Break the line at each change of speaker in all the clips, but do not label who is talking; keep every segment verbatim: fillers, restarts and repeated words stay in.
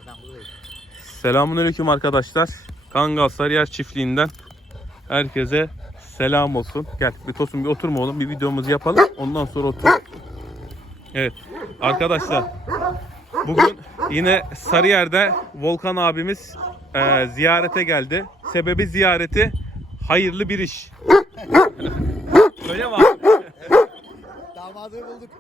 Selamünaleyküm arkadaşlar. Kangal Sarıyer çiftliğinden herkese selam olsun. Gel bir Tosun bir oturma oğlum, bir videomuzu yapalım. Ondan sonra otur. Evet arkadaşlar, bugün yine Sarıyer'de Volkan abimiz e, ziyarete geldi. Sebebi ziyareti hayırlı bir iş. Öyle mi abi?
Damadı bulduk.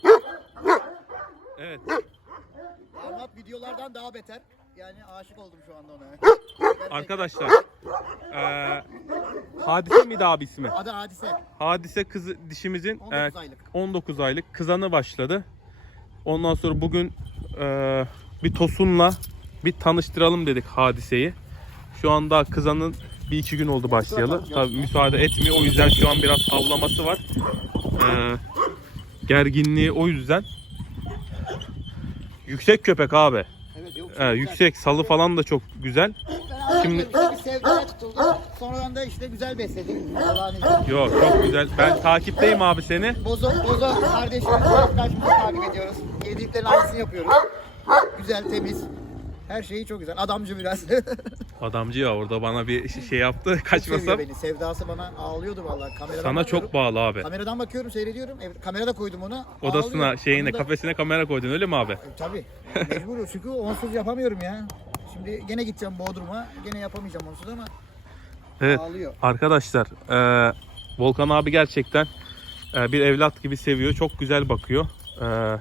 Evet.
Damat videolardan daha beter. Yani aşık oldum şu anda ona.
Arkadaşlar, e, Hadise miydi abi ismi?
Adı Hadise.
Hadise kızı dişimizin
on dokuz
e,
aylık.
on dokuz aylık kızanı başladı. Ondan sonra bugün e, bir Tosun'la bir tanıştıralım dedik Hadise'yi. Şu anda kızanın bir iki gün oldu başlayalı. Tabii müsaade etmiyor, o yüzden şu an biraz havlaması var. E, gerginliği o yüzden. Yüksek köpek abi.
Evet, yok,
E, yüksek salı falan da çok güzel.
Şimdi
Şimdi-
bir sevdaya tutuldu. Sonradan da işte güzel besledik. Allah'ın izniyle.
Yok, çok güzel. Ben takipteyim abi seni.
Bozo, Bozo kardeşimiz, arkadaşımızı takip ediyoruz. Yediklerin aynısını yapıyoruz. Güzel, temiz. Her şeyi çok güzel. Adamcı biraz.
Adamcı ya, orada bana bir şey yaptı.
Seviyor
Kaçmasam.
beni. Sevdası bana ağlıyordu vallahi. Kameradan
Sana
bakıyorum.
çok bağlı abi.
Kameradan bakıyorum, seyrediyorum. Evet, kamerada koydum onu.
Odasına,
Ağlıyor.
şeyine,
Onu da-
kafesine kamera koydun öyle mi abi?
E, tabii. Mecburuz çünkü onsuz yapamıyorum ya. Şimdi gene gideceğim Bodrum'a. Gene yapamayacağım onsuz ama
Evet.
ağlıyor.
Arkadaşlar, e, Volkan abi gerçekten e, bir evlat gibi seviyor. Çok güzel bakıyor. E,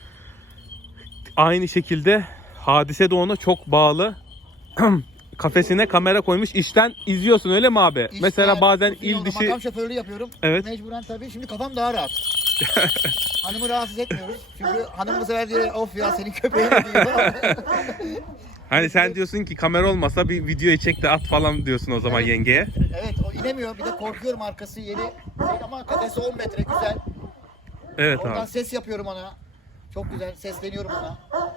aynı şekilde Hadise de ona çok bağlı. Kafesine kamera koymuş. İşten izliyorsun öyle mi abi?
İşte
Mesela bazen
bütün
il
yolda
dişi...
makam şoförlüğü yapıyorum.
Evet.
Mecburen tabii. Şimdi kafam daha rahat. Hanımı rahatsız etmiyoruz. Çünkü hanım bu sefer diyor of ya senin köpeğin diyor.
Hani sen diyorsun ki kamera olmasa bir videoyu çek de at falan diyorsun o zaman
Evet.
yengeye.
Evet, o inemiyor. Bir de korkuyorum, arkası yeni. Değil ama kafesi on metre güzel.
Evet
Oradan
abi.
ses yapıyorum ona. Çok güzel sesleniyorum ona.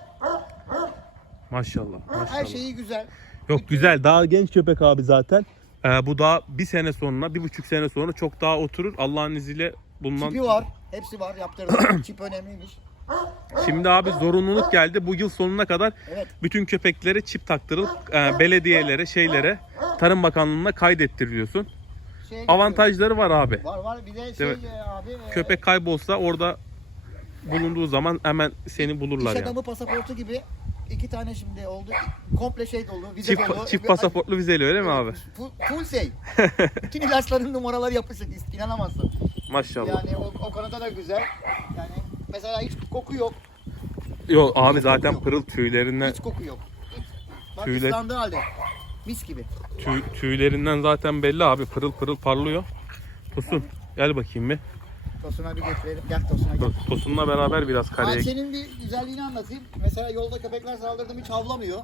Maşallah. Maşallah.
Her şeyi güzel.
Yok, güzel. Daha genç köpek abi zaten. Ee, bu daha bir sene sonra, bir buçuk sene sonra çok daha oturur. Allah'ın izniyle bundan.
Çipi var. Hepsi var. Yaptırdım. Çip önemliymiş.
Şimdi abi zorunluluk geldi. Bu yıl sonuna kadar
Evet.
bütün köpeklere çip taktırılıp e, belediyelere, şeylere, Tarım Bakanlığı'na kaydettiriliyorsun.
Şeye
Avantajları var abi.
gidiyorum. Var var. Bir de şey
Evet.
e, abi. e,
Köpek kaybolsa orada bulunduğu zaman hemen seni bulurlar
İş
yani.
adamı pasaportu gibi iki tane şimdi oldu. Komple şey dolu. Vize
Çift,
dolu.
çift
Bir-
pasaportlu vizeli öyle mi abi?
Full, full şey. Bütün ilaçların numaraları yapışık. İnanamazsın.
Maşallah.
Yani o, o konuda da güzel. Yani mesela hiç koku yok.
Yok abi,
Hiç
zaten
koku yok.
pırıl tüylerinden,
Hiç koku yok. Hiç. Bak
Tüyler-
ıslandığı halde. Mis gibi.
tüy, tüylerinden zaten belli abi, pırıl pırıl parlıyor. Tosun gel bakayım bir.
Tosun'a bir getirelim. Gel Tosun'a gel.
Tosun'la beraber biraz kareye.
Ben senin bir güzelliğini anlatayım. Mesela yolda köpekler saldırdım hiç havlamıyor.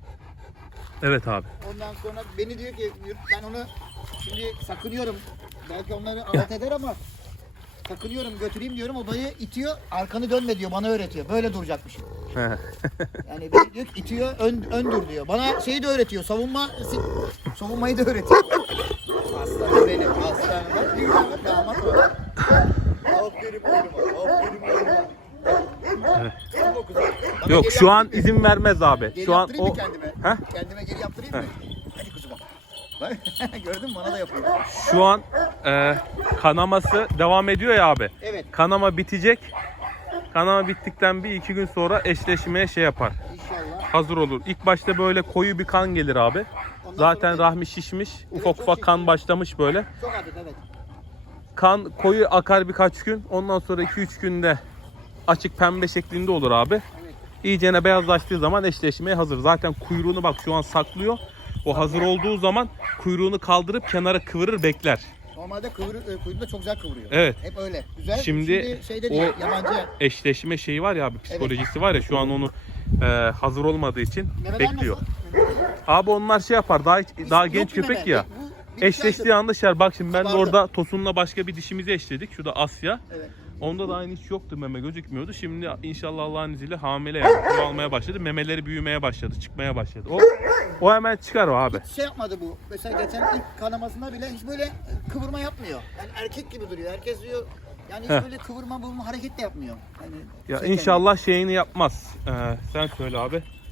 Evet abi.
Ondan sonra beni diyor ki ben onu şimdi sakınıyorum. Belki onları alet eder ama sakınıyorum götüreyim diyorum. O dayı itiyor, arkanı dönme diyor, bana öğretiyor. Böyle duracakmış. Yani beni diyor ki itiyor, ön, ön dur diyor. Bana şeyi de öğretiyor, savunma savunmayı da öğretiyor. Aslanım benim, aslanım. Bak bir tane damat var. Aferin oğluma, aferin oğluma.
Evet.
Bana
Yok
geri
şu an
yaptırayım mı?
izin vermez abi.
Geri
Şu an
yaptırayım
o
mı kendime?
Heh?
Kendime geri yaptırayım mı? Hadi kuzuma. Bak gördün mü, bana da yapıyor.
Şu an e, kanaması devam ediyor ya abi.
Evet.
Kanama bitecek. Kanama bittikten bir iki gün sonra eşleşmeye şey yapar.
İnşallah.
Hazır olur. İlk başta böyle koyu bir kan gelir abi.
Ondan
Zaten
sonra-
rahmi şişmiş. Ufak
çok
ufak kan
şişmiş.
başlamış böyle.
Çok hafif evet.
Kan koyu akar birkaç gün. Ondan sonra iki üç günde açık pembe şeklinde olur abi.
Evet.
İyicene beyazlaştığı zaman eşleşmeye hazır. Zaten kuyruğunu bak şu an saklıyor. O hazır olduğu zaman kuyruğunu kaldırıp kenara kıvırır bekler.
Normalde kıvırı, e, kuyruğunu da çok güzel kıvırıyor.
Evet.
Hep öyle. Güzel.
Şimdi
şeyde
o-
değil, yabancı.
Eşleşme şeyi var ya abi, psikolojisi var ya, şu an onu e, hazır olmadığı için
Memeler
bekliyor.
nasıl?
Abi onlar şey yapar, daha daha
Yok
genç
bir
köpek
meme.
ya.
Bu bir
Eşleştiği
güzeldir.
anda şer. Bak şimdi ben de
Vardı.
orada Tosun'la başka bir dişimizi eşledik. Şurada Asya.
Evet.
Onda da aynı hiç yoktu, meme gözükmüyordu. Şimdi inşallah Allah'ın izniyle hamile yani. Kilo almaya başladı. Memeleri büyümeye başladı, çıkmaya başladı. O o hemen çıkar o abi.
Şey yapmadı bu. Mesela geçen ilk kanamasında bile hiç böyle kıvırma yapmıyor. Yani erkek gibi duruyor. Herkes diyor yani hiç
Heh.
böyle kıvırma bulma hareket de yapmıyor. Yani
Ya
şey
inşallah şeyini yapmaz. Ee, sen söyle abi.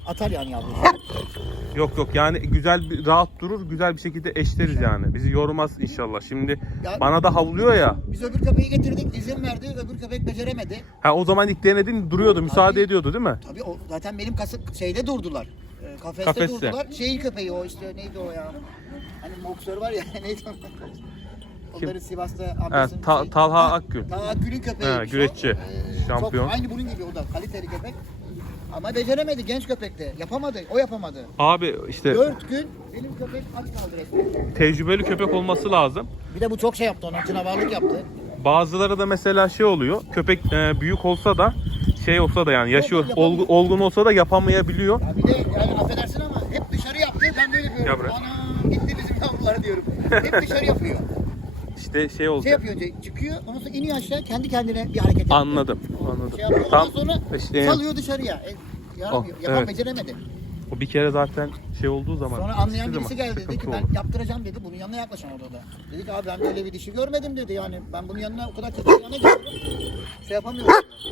atar yani yavruyu.
Yok yok yani güzel bir rahat durur, güzel bir şekilde eşleriz yani. Bizi yormaz inşallah. Şimdi
Ya-
bana da havlıyor ya.
Biz öbür köpeği getirdik, izin verdi, öbür köpek beceremedi.
Ha o zaman ilk denedin duruyordu, müsaade
Tabii.
ediyordu değil mi?
Tabii o zaten benim kası, şeyde durdular. E, kafeste,
Kafeste.
durdular. Şeyin köpeği o işte, neydi o ya? Hani boksör var ya, neydi o? Onları Sivas'ta
Ha,
amcasının
Ta-
şey-
Talha
Ha,
Akgül.
Talha Akgül'ün köpeğiymiş
Ha,
o.
güreşçi,
Ee,
şampiyon.
Çok, aynı bunun gibi o da kaliteli köpek. Ama beceremedi genç köpekte. Yapamadı, o yapamadı.
Abi işte
Dört gün benim köpek aç kaldı resmen.
tecrübeli köpek olması lazım.
Bir de bu çok şey yaptı, onun canavarlık yaptı.
Bazıları da mesela şey oluyor. Köpek e, büyük olsa da şey olsa da yani yaşıyor,
Yok, yapamıyor.
olgu- olgun olsa da yapamayabiliyor.
Ya bir de yani affedersin ama hep dışarı yaptı. Ben böyle
Ya
diyorum.
bırak.
Ana gitti bizim yavrular diyorum. Hep dışarı yapıyor.
İşte şey
Şey
olacak.
yapıyor önce çıkıyor, ondan sonra iniyor aşağı kendi kendine bir hareket yapıyor.
Anladım. Anladım.
Şey yapıyor,
Tam
ondan sonra
işte
salıyor dışarıya. E, yaramıyor.
Oh,
Yapan
evet.
beceremedi.
o bir kere zaten şey olduğu zaman.
Sonra anlayan
hiçbir
birisi
zaman
geldi dedi ki
sıkıntı
ben
olur.
yaptıracağım dedi. Bunun yanına yaklaşan odada. Dedi ki abi ben böyle bir dişi görmedim dedi. Yani ben bunun yanına o kadar kötü yanına gidiyorum. Şey yapamıyorum.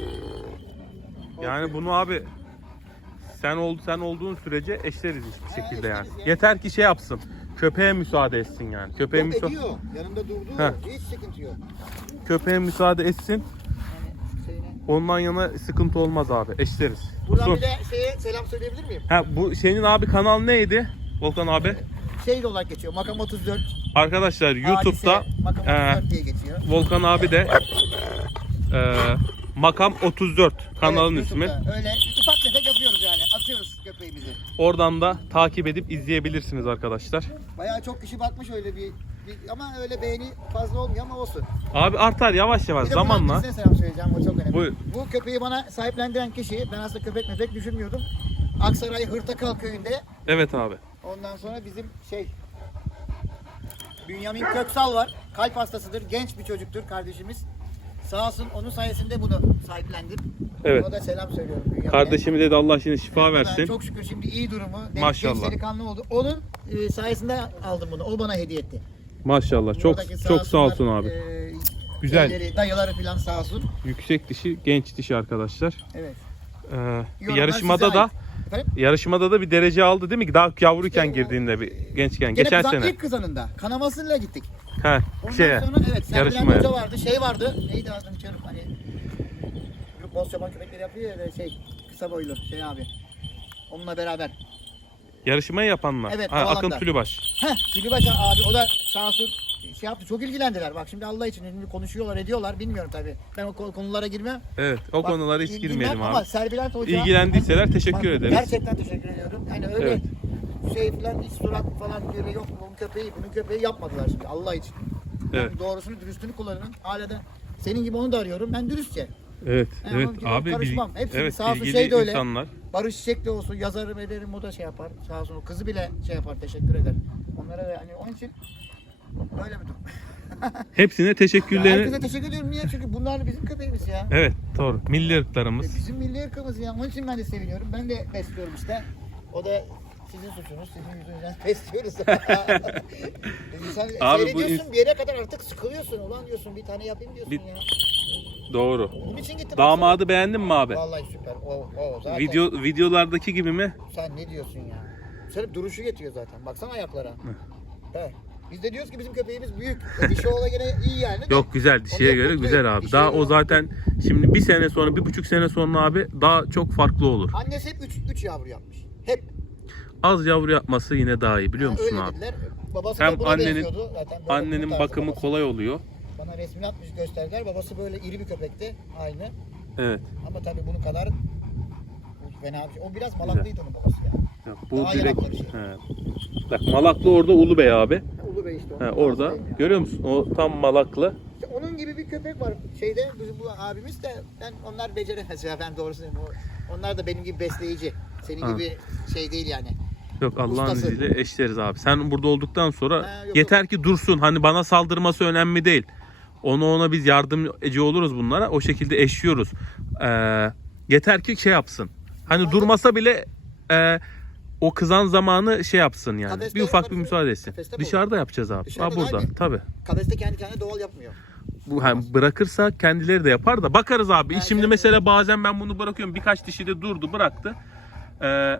Yani bunu abi sen ol sen olduğun sürece eşleriz hiçbir
Ha,
şekilde yani.
eşleriz ya.
Yeter ki şey yapsın. Köpeğe müsaade etsin yani. Köpeğe
Yok
müsa-
ediyor. Yanında durdu.
Heh.
Hiç sıkıntı yok.
köpeğe müsaade etsin.
Yani şeyine.
Ondan yana sıkıntı olmaz abi. Eşleriz.
Buradan
Dur.
bir de şeye selam söyleyebilir miyim?
Ha bu senin abi kanal neydi? Volkan abi.
Şey olarak geçiyor. Makam otuz dört.
Arkadaşlar YouTube'da
Hadise, Makam
e,
otuz dört diye geçiyor.
Volkan abi de e, Makam otuz dört kanalın
Evet,
ismi.
YouTube'da Öyle ufak tefek yapıyoruz yani. Atıyoruz köpeğimizi.
Oradan da takip edip izleyebilirsiniz arkadaşlar.
Bayağı çok kişi bakmış öyle bir, bir ama öyle beğeni fazla olmuyor ama olsun.
Abi artar yavaş yavaş
Bir de buradan
zamanla.
birisine selam söyleyeceğim, o çok önemli.
Buyur.
Bu köpeği bana sahiplendiren kişi, ben aslında köpek mepek düşünmüyordum. Aksaray Hırtakal köyünde.
Evet abi.
Ondan sonra bizim şey Bünyamin Köksal var. Kalp hastasıdır. Genç bir çocuktur kardeşimiz. Sağ olsun onun sayesinde bunu sahiplendim.
Evet.
Ona da selam söylüyorum Bünyamin'e.
Kardeşimi dedi Allah şimdi şifa
Ben
versin.
çok şükür şimdi iyi durumu. Genç-
Maşallah.
Genç delikanlı oldu. Onun e, sayesinde aldım bunu. O bana hediye etti.
Maşallah. Çok
Buradaki
çok sağ olsun
olsunlar,
abi.
e,
Güzel.
şeyleri, dayıları falan sağ olsun.
Yüksek dişi, genç dişi arkadaşlar.
Evet.
Ee, bir
Yorumlar
yarışmada
size
da
ait. Efendim?
yarışmada da bir derece aldı değil mi? Daha yavruyken
İşte o-
girdiğinde bir gençken
Gene
geçen
kızan,
sene.
ilk kızanında. Kanamasıyla gittik.
Ha,
Ondan
şeye.
sonra evet Serbilen
yarışmaya.
Hoca vardı. Şey vardı. Neydi adını çarım hani. Boz çoban köpekleri yapıyor ya böyle şey. Kısa boylu şey abi. Onunla beraber.
Yarışmayı yapanlar.
Evet,
ha,
o
Akın
alanda.
Tülübaş.
Heh, Tülübaş abi o da sağ olsun şey yaptı. Çok ilgilendiler. Bak şimdi Allah için şimdi konuşuyorlar ediyorlar. Bilmiyorum tabii. Ben o konu- konulara girmem.
Evet, o
Bak,
konulara hiç
ilgilen
girmeyelim
Ama
abi.
Serbilen Hoca.
İlgilendiyseler teşekkür
Bak,
ederiz.
Gerçekten teşekkür ediyorum. Yani öyle
Evet.
şey falan hiç surat falan böyle yok. Bunun köpeği, bunun köpeği yapmadılar şimdi Allah için.
Evet.
Yani doğrusunu dürüstlüğünü kullanın. Hala da senin gibi onu da arıyorum. Ben dürüstçe.
Evet,
Yani
evet
onun gibi
abi
karışmam.
bil-
Hepsinin
evet,
sağ olsun
bilgili
şey de öyle.
insanlar.
Barış Çiçek de olsun yazarım ederim o da şey yapar. Sağ olsun o kızı bile şey yapar teşekkür eder. Onlara da hani onun için böyle bir durum.
Hepsine
Ya
teşekkürlerini.
herkese teşekkür ediyorum. Niye? Çünkü bunlar bizim köpeğimiz ya.
Evet, doğru. Milli
E,
ırklarımız.
Bizim milli ırkımız ya. Onun için ben de seviniyorum. Ben de besliyorum işte. O da sizin suçunuz. Sizin yüzünüzden besliyoruz. Sen
Abi bu
seyrediyorsun
ins-
bir yere kadar artık sıkılıyorsun. Ulan diyorsun bir tane yapayım diyorsun
Bir-
ya.
Doğru.
Bunun için gittim.
Damadı beğendin mi abi?
Vallahi süper. O, o zaten.
Video videolardaki gibi mi?
Sen ne diyorsun ya? Şöyle duruşu yetiyor zaten. Baksana ayaklara. He. Biz de diyoruz ki bizim köpeğimiz büyük. E, dişi oğla gene iyi yani. de.
Yok güzel, dişiye
Ondan
göre
mutluyum.
güzel abi.
Dişiye
Daha
göre
o zaten şimdi bir sene sonra, bir buçuk sene sonra abi daha çok farklı olur.
Annesi hep üç yavru yapmış. Hep.
Az yavru yapması yine daha iyi biliyor
Ha,
musun
öyle
abi?
dediler. Babası
Hem
da buna
annenin-
benziyordu. Zaten böyle
Annenin
bunun tarzı
bakımı
babası.
kolay oluyor.
Bana resmini atmış gösterdiler. Babası böyle iri bir köpekti. Aynı.
Evet.
Ama tabii bunun kadar bu fena bir şey. O biraz malaklıydı onun babası ya.
Ya bu
Daha
direkt
yanaklı bir şey.
he. Bak Malaklı orada Ulubey abi.
Ulu Bey işte.
He,
onun
orada
babası değil mi ya?
görüyor musun? O tam Malaklı.
İşte onun gibi bir köpek var şeyde bizim bu abimiz de ben onlar beceremez ya ben doğrusu söyleyeyim. O- Onlar da benim gibi besleyici. Senin
Ha.
gibi şey değil yani.
Yok Allah'ın
Ustası.
izniyle eşleriz abi. Sen burada olduktan sonra
Ha, yok,
yeter ki dursun. Hani bana saldırması önemli değil. Onu ona biz yardımcı oluruz bunlara. O şekilde eşliyoruz. Ee, yeter ki şey yapsın. Hani
Ama-
durmasa bile e, o kızan zamanı şey yapsın yani.
Kafeste
bir ufak bir
yaparız.
müsaade etsin.
Kafeste mi
Dışarıda yapacağız abi.
Dışarıda
Ha burada
daha iyi.
tabii.
Kafeste kendi kendine doğal yapmıyor.
Bu hani bırakırsa kendileri de yapar da bakarız abi.
Ha,
Şimdi
evet,
mesela bazen ben bunu bırakıyorum. Birkaç dişi de durdu, bıraktı. Ee,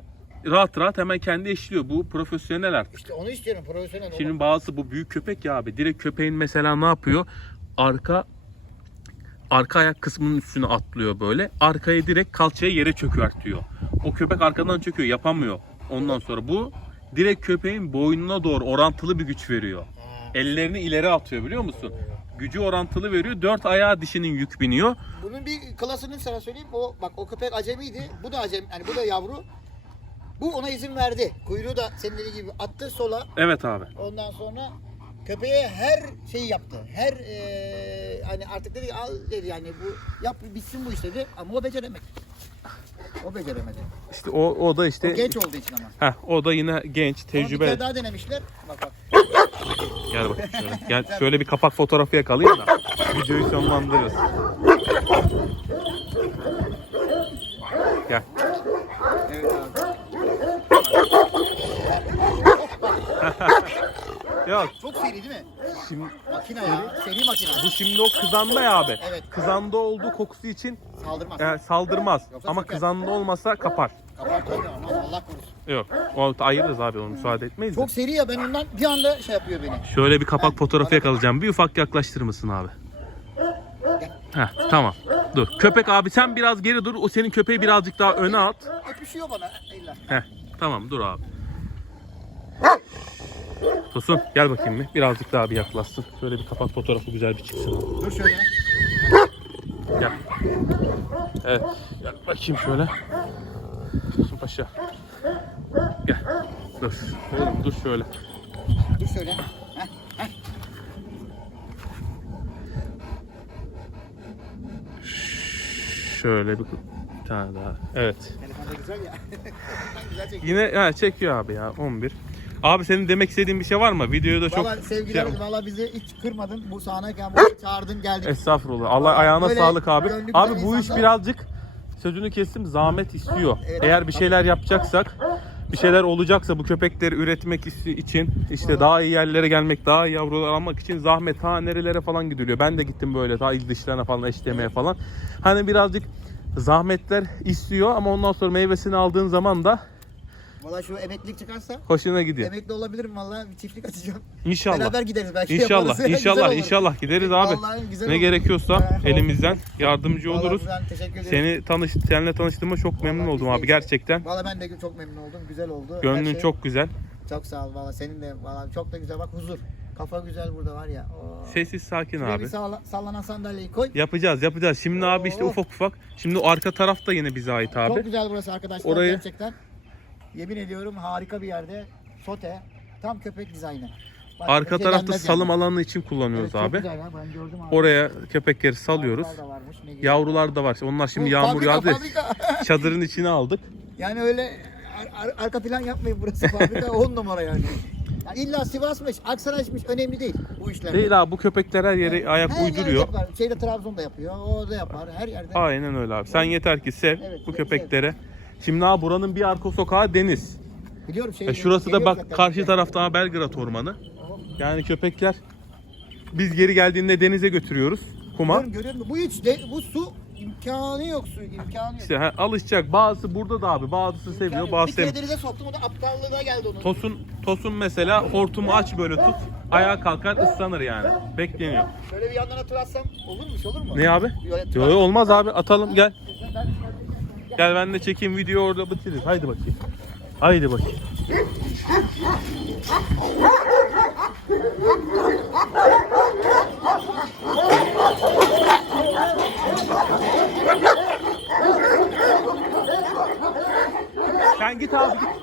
rahat rahat hemen kendi eşliyor. Bu profesyonel artık.
İşte onu istiyorum, profesyonel.
Şimdi
olmak.
bazısı bu büyük köpek ya abi. Direkt köpeğin mesela ne yapıyor? Arka arka ayak kısmının üstüne atlıyor böyle. Arkaya direkt kalçaya yere çökertiyor. O köpek arkadan çöküyor, yapamıyor. Ondan sonra bu direkt köpeğin boynuna doğru orantılı bir güç veriyor. Ellerini ileri atıyor, biliyor musun? Gücü orantılı veriyor. Dört ayağı dişinin yük biniyor.
Bunun bir klasını sana söyleyeyim. O bak, o köpek acemiydi. Bu da acem, yani bu da yavru. Bu ona izin verdi. Kuyruğu da senin dediğin gibi attı sola.
Evet abi.
Ondan sonra köpeğe her şeyi yaptı. Her eee hani artık dedi al dedi, yani bu yap bitsin bu iş dedi, ama o beceremedi. O beceremedi.
İşte o o da işte
O genç olduğu için ama.
heh, o da yine genç,
Ama bir
tecrübe.
kere daha denemişler. Bak bak.
Gel bakayım şöyle. Gel şöyle bir kapak fotoğrafı yakalayayım da videoyu sonlandırırız. Gel.
Evet abi.
Ya
Çok seri değil mi?
şimdi
Makine ya. Seri makine.
bu şimdi o kızanda ya abi.
Evet.
Kızanda olduğu kokusu için
Saldırmaz.
e, saldırmaz.
Yoksa
Ama
çöker.
kızanda olmasa kapar.
Kapar tabii ama Allah korusun.
Yok. O ayırırız abi, onu müsaade etmeyiz. de.
Çok seri ya, ben ondan bir anda şey yapıyor beni.
Şöyle bir kapak fotoğrafı yakalayacağım. Bir ufak yaklaştırır mısın abi? Heh, tamam. Dur. Köpek abi sen biraz geri dur. O senin köpeği birazcık daha öne at.
Öpüşüyor bana illa.
Heh, tamam dur abi. Tosun gel bakayım bir. Birazcık daha bir yaklaşsın. Şöyle bir kapak fotoğrafı güzel bir çıksın.
Dur şöyle.
Gel. Evet. Gel bakayım şöyle. Tosun Paşa. Gel. Dur. Oğlum dur şöyle.
Dur şöyle. Heh, heh.
Şöyle bir, bir tane daha. Evet.
Telefonda güzel ya. Güzel çekiyor.
Yine ha, çekiyor abi ya on bir. Abi senin demek istediğin bir şey var mı? Videoda çok
Valla sevgiler,
şey-
valla bizi hiç kırmadın. Bu sahnayken buraya çağırdın, geldik.
Estağfurullah. Allah
Vallahi
ayağına
böyle
sağlık abi.
gönlü
Abi
güzel
bu iş
insanlar-
birazcık, sözünü kestim, zahmet istiyor.
Evet,
Eğer bir şeyler yapacaksak, bir şeyler olacaksa bu köpekleri üretmek is- için işte daha iyi yerlere gelmek, daha iyi yavrular almak için zahmet ta nerelere falan gidiliyor. Ben de gittim böyle daha il dışlarına falan eşlemeye falan. Hani birazcık zahmetler istiyor ama ondan sonra meyvesini aldığın zaman da
Valla şu emeklilik çıkarsa
hoşuna gidiyor.
emekli olabilirim valla, bir çiftlik açacağım.
İnşallah.
Beraber gideriz belki.
İnşallah,
yaparız. Güzel
inşallah,
olur.
inşallah gideriz abi.
Vallahi güzel
Ne
olur.
gerekiyorsa
Ee,
elimizden yardımcı
Vallahi
oluruz.
buradan teşekkür ederim.
Seni tanış, seninle tanıştığıma çok memnun
Vallahi
oldum
biz de
abi
işte-
gerçekten.
Valla ben de çok memnun oldum. Güzel oldu. Her
Gönlün
şey-
çok güzel.
Çok sağ ol valla, senin de valla çok da güzel, bak huzur. Kafa güzel burada var ya. Oo.
Sessiz sakin
Şuraya
abi.
bir salla- sallanan sandalyeyi koy.
Yapacağız yapacağız. Şimdi abi işte
Oo.
ufak ufak. Şimdi o arka taraf da yine bize ait
Çok
abi.
güzel burası arkadaşlar,
Orayı-
gerçekten. Yemin ediyorum harika bir yerde. Sote. Tam köpek dizaynı. Başka
Arka
bir şey
tarafta
gelmez
salım
yani.
alanı için kullanıyoruz
Evet, çok
abi.
güzel ya, ben gördüm abi.
Oraya köpekleri salıyoruz.
Yavrular da varmış, ne güzel.
Yavrular da var. Onlar şimdi
Bu
yağmur
fabrika,
yağdı.
fabrika.
Çadırın içine aldık.
Yani öyle ar- ar- arka plan yapmayın, burası fabrika on numara yani. Ya illa Sivas'mış, Aksaray'mış önemli değil bu işler.
Değil abi, bu köpekler her yere ayak
Her yerde
uyduruyor.
yapar. Şeyde Trabzon'da yapıyor, o da yapar, her yerde.
Aynen öyle abi. Sen yeter ki sev
Evet,
bu
sev,
köpeklere. Şimdi abi buranın bir arka sokağı deniz.
Biliyorum şey.
E şurası da
geliyor
bak
zaten.
karşı tarafta ha Belgrad Ormanı. Yani köpekler biz geri geldiğinde denize götürüyoruz kuma.
Görüyorum, görüyorum. Bu hiç de, bu su imkanı yok, su imkanı yok.
İşte ha, alışacak. Bazısı burada da abi. Bazısı seviyor,
Yani
bazısı
bir kere
sevmiyor.
denize soktum, o da aptallığına geldi onun.
Tosun, Tosun mesela hortumu aç böyle tut. Ayağa kalkar ıslanır yani. Bekleniyor.
Şöyle bir yandan tur atsam olurmuş, olur mu?
Ne abi?
Yo, tur
Yok
at-
olmaz abi, atalım gel.
Ben-
Gel ben de çekeyim video, orada bitiririz. Haydi bakayım. Haydi bakayım. Sen git abi git.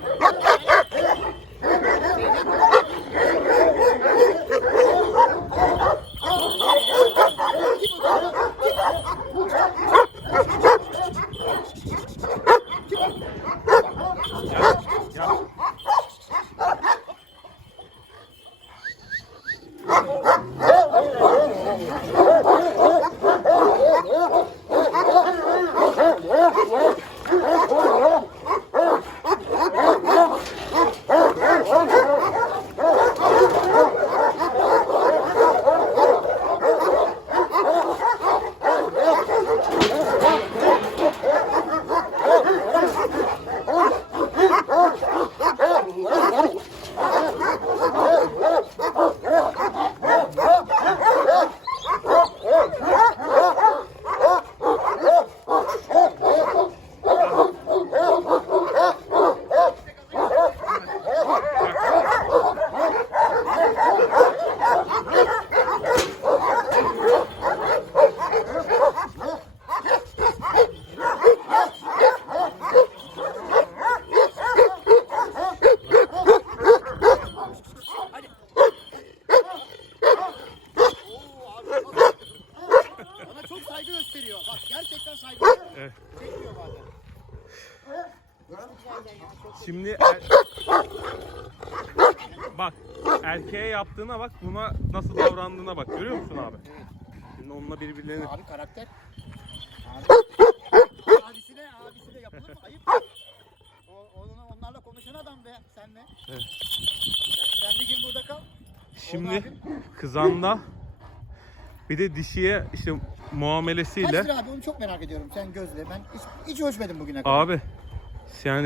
Şimdi er... bak erkeğe yaptığına bak, buna nasıl davrandığına bak. Görüyor musun abi?
Evet.
Şimdi onunla birbirlerini...
Abi karakter. Abi. Abisine, abisine yapılır mı? Ayıp. O, onunla, onlarla konuşan adam be, senle.
Evet.
Sen, sen bir gün burada kal.
Şimdi kızanda bir de dişiye işte muamelesiyle...
Kaç lira abi, onu çok merak ediyorum. Sen gözle. Ben hiç, hiç ölçmedim bugüne kadar.
Abi yani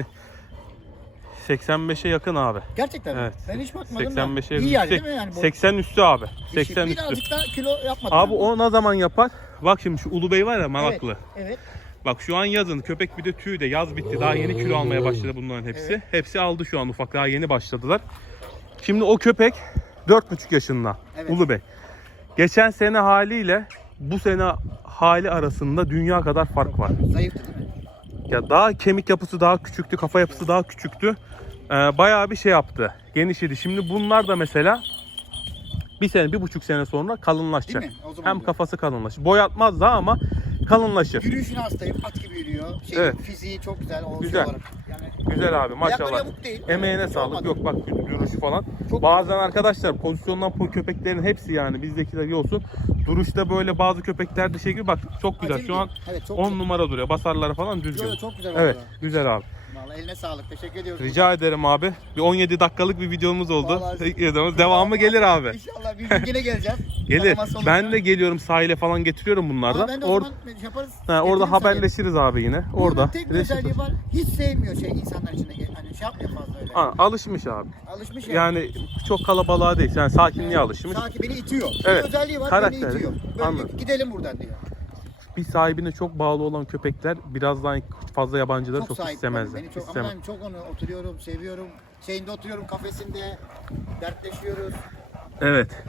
seksen beşe yakın abi.
Gerçekten mi?
Evet.
Ben hiç bakmadım
seksen beşe
da. İyi yani
yüksek.
değil mi yani? Bu
seksen üstü abi.
dişi
seksen üstü.
birazcık daha kilo yapmadı.
Abi
yani.
o ne zaman yapar? Bak şimdi şu Ulubey var ya,
Evet,
Mamaklı.
evet.
Bak şu an yazın, köpek bir de tüy de, yaz bitti. Daha yeni kilo almaya başladı bunların hepsi.
Evet.
Hepsi aldı şu an ufak, daha yeni başladılar. Şimdi o köpek dört buçuk yaşında.
Evet.
Ulubey. Geçen sene haliyle bu sene hali arasında dünya kadar fark var.
Zayıftı değil mi?
Ya daha kemik yapısı daha küçüktü, kafa yapısı daha küçüktü. Ee, bayağı bir şey yaptı. Genişledi. Şimdi bunlar da mesela bir sene, bir buçuk sene sonra kalınlaşacak.
Değil mi? O zaman
Hem
diyor.
kafası kalınlaşır. Boyatmaz daha ama kalınlaşır.
Yürüyüşüne hastayım. At gibi yürüyor. Şey,
Evet.
Fiziği çok güzel. O
Güzel.
Şey olarak. Yani
Güzel abi, maşallah.
ayakları yamuk değil.
Emeğine
Hiç
sağlık.
olmadı.
Yok bak, duruşu falan.
Çok
Bazen arkadaşlar pozisyondan po- köpeklerin hepsi, yani bizdekiler iyi olsun. Duruşta böyle bazı köpekler de şey gibi, bak çok güzel.
Acemi
Şu an
değil. Evet, çok
on
güzel.
numara duruyor. Basarları falan düzgün.
Yo, yo, çok güzel
Evet,
oldu.
güzel abi.
Vallahi eline sağlık. Teşekkür ediyoruz.
Rica ederim abi. Bir on yedi dakikalık bir videomuz oldu.
Vallahi-
İlk videomuz. Devamı gelir abi.
İnşallah bir gün yine geleceğiz.
Gelir.
Kanaması olunca.
Ben de geliyorum, sahile falan getiriyorum bunlardan.
Aa, ben de o
Or-
zaman yaparız.
ha, orada
Getiririm
haberleşiriz abi yine.
sana.
Orada.
Bunun tek bir
resim-
özelliği var. Hiç sevmiyor şey insanlar içinde. Hani şey yapmıyor fazla öyle.
Ha, alışmış abi.
Alışmış ya.
Yani çok kalabalığa değil. Yani sakinliğe alışmış.
Sanki beni itiyor.
Evet.
Bir özelliği var,
Karakteri.
beni itiyor. Böyle
Anladım.
gidelim buradan diyor.
Bir sahibine çok bağlı olan köpekler birazdan fazla yabancıları çok,
sahip
istemezler.
Beni çok, ama
İstemez.
ben çok onu oturuyorum, seviyorum. Şeyinde oturuyorum, kafesinde dertleşiyoruz.
Evet.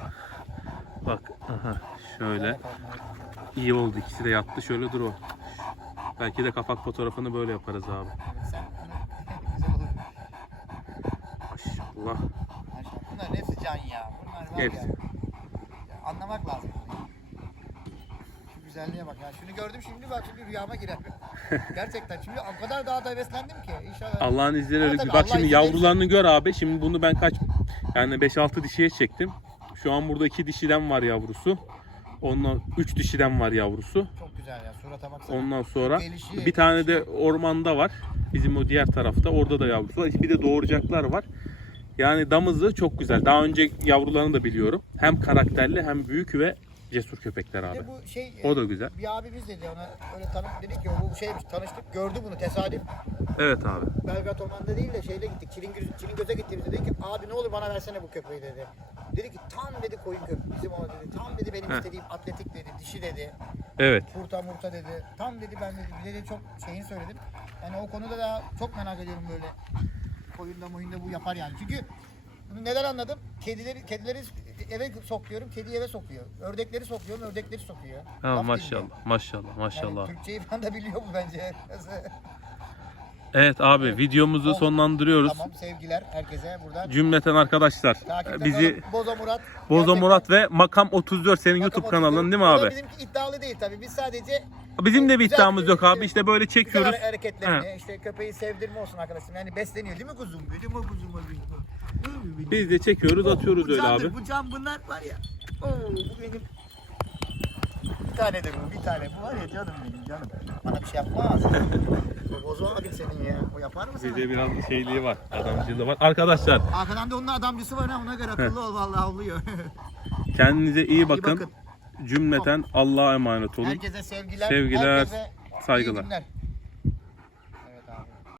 Bak aha, şöyle. İyi oldu, ikisi de yattı. Şöyle dur o. Belki de kapak fotoğrafını böyle yaparız abi.
Sen onu güzel olur.
Maşallah.
Maşallah. Bunların hepsi can ya. Bunlar var
Hepsi.
ya. Ya anlamak lazım. Şu güzelliğe bak ya. Şunu gördüm şimdi, bak şimdi rüyama girer. Gerçekten şimdi o kadar daha da heveslendim ki. İnşallah.
Allah'ın izniyle öyle.
Tabii,
Bak
Allah
şimdi
izin
yavrularını gör abi. Şimdi bunu ben kaç, yani beş altı dişiye çektim. Şu an burada iki dişiden var yavrusu. Ondan üç dişiden var yavrusu.
Çok güzel ya. Surata baksana.
Ondan sonra
Gelişi,
bir tane
gelişi.
de ormanda var. Bizim o diğer tarafta. Orada da yavrusu var. Bir de doğuracaklar var. Yani damızı çok güzel. Daha önce yavrularını da biliyorum. Hem karakterli hem büyük ve cesur köpekler
Bir
abi.
de bu şey,
O da güzel.
bir abimiz dedi ona, öyle tanı dedi ki bu şeymiş, tanıştık, gördü bunu tesadüf.
Evet abi.
Belgrad Ormanı'nda değil de şeyle gittik. Çilingöz, Çilingöz'e gittiğimizde dedi ki abi ne olur bana versene bu köpeği dedi. Dedi ki tam dedi koyun köpeği bizim o dedi. Tam dedi benim
Heh.
istediğim atletik dedi, dişi dedi.
Evet.
Kurta murta dedi. Tam dedi ben dedi, bize de çok şeyini söyledim. Yani o konuda da çok merak ediyorum böyle. Koyunda moyunda bu yapar yani. Çünkü bunu neden anladım? Kedileri kedileri eve sokuyorum, kedi eve sokuyor. Ördekleri sokuyorum, ördekleri sokuyor.
Ha,
Laf
maşallah.
dinliyor.
Maşallah. Maşallah.
Yani Türkçeyi falan da biliyor bu bence.
Evet abi, videomuzu
Oldu.
sonlandırıyoruz.
Tamam, sevgiler herkese buradan.
Cümleten arkadaşlar,
Takipte
bizi
kalın. Bozo Murat.
Bozo
Gerçekten
Murat ve Makam otuz dört senin
Makam
YouTube
otuz dört.
kanalın değil mi
O da
abi?
Bizimki iddialı değil tabii. Biz sadece
Bizim de bir
güzel
iddiamız
bir-
yok abi. İşte böyle
güzel
çekiyoruz.
hareketlerini, işte köpeği sevdirme olsun arkadaşım. Yani besleniyor değil mi kuzum? Benim o kuzum o benim.
Biz de çekiyoruz, atıyoruz
Bu
öyle
candır,
abi.
Bu can bunlar var ya. Oo, bu benim. Bir tanedir bu, bir tane. Bu var ya canım benim canım. Bana bir şey yapmaz. O Bozo abin senin ya. O yapar mı sana?
Bizde biraz şeyliği var, adamcılığı var. Arkadaşlar
Arkadan da onun adamcısı var ha, ona göre akıllı ol vallahi oluyor.
kendinize iyi bakın.
bakın.
Cümleten Allah'a emanet olun.
Herkese sevgiler.
Sevgiler,
herkese iyi
saygılar.
günler.